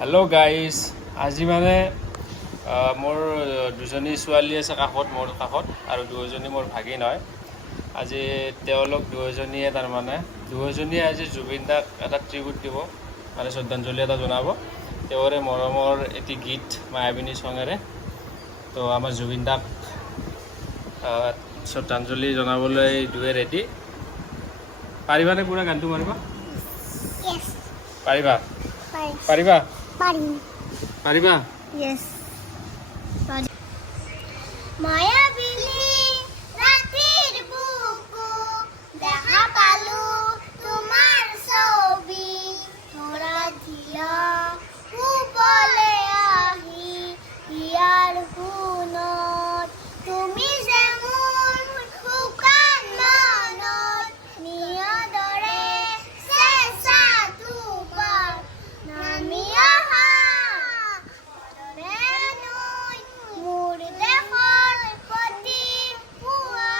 Hello' guys, আজি মানে মোৰ দুজনী ছোৱালী আছে কাষত, মোৰ কাষত, আৰু দুজনী মোৰ ভাগিন হয়। আজি তেওঁলোক দুয়োজনীয়ে আজি জুবিন দাক এটা ট্ৰিবিউট দিব, মানে শ্ৰদ্ধাঞ্জলি এটা জনাব তেওঁৰে মৰমৰ এটি গীত মায়াবিনী চঙেৰে। তো আমাৰ জুবিন দাক শ্ৰদ্ধাঞ্জলি জনাবলৈ দুয়ে ৰেডি। পাৰিবানে পুৰা গানটো মাৰিবা? পাৰিবা? পাৰিবা? পাৰিবা? Yes. মায়াবিনী ৰাতিৰ বুকু দেখা পালো তোমাৰ ছবি ধৰা দিলা শুবলে আহি ইয়াৰ সোণত তুমি যে মোৰ শুকান মনত নিয়া দৰে চেঁচা তোমাৰ নামি অহা মোৰ দেশৰ প্ৰতি পুৱা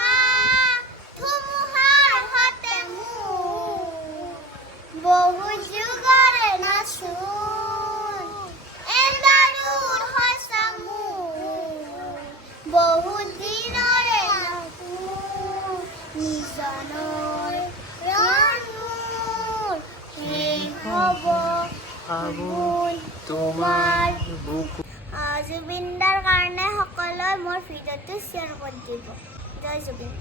ধুমুহাৰ সতে মোৰ বহু যুগৰে নাচোন এন্ধাৰৰ সঁচা মোৰ বহু দিনৰে নাচোন নিজানৰ ৰণ সেই হ'ব আগুন তোমাৰ বুকু। জুবিন দাৰ কাৰণে সকলোৱে মোৰ ভিডিঅ'টো শ্বেয়াৰ কৰি দিব। জয় জুবিন।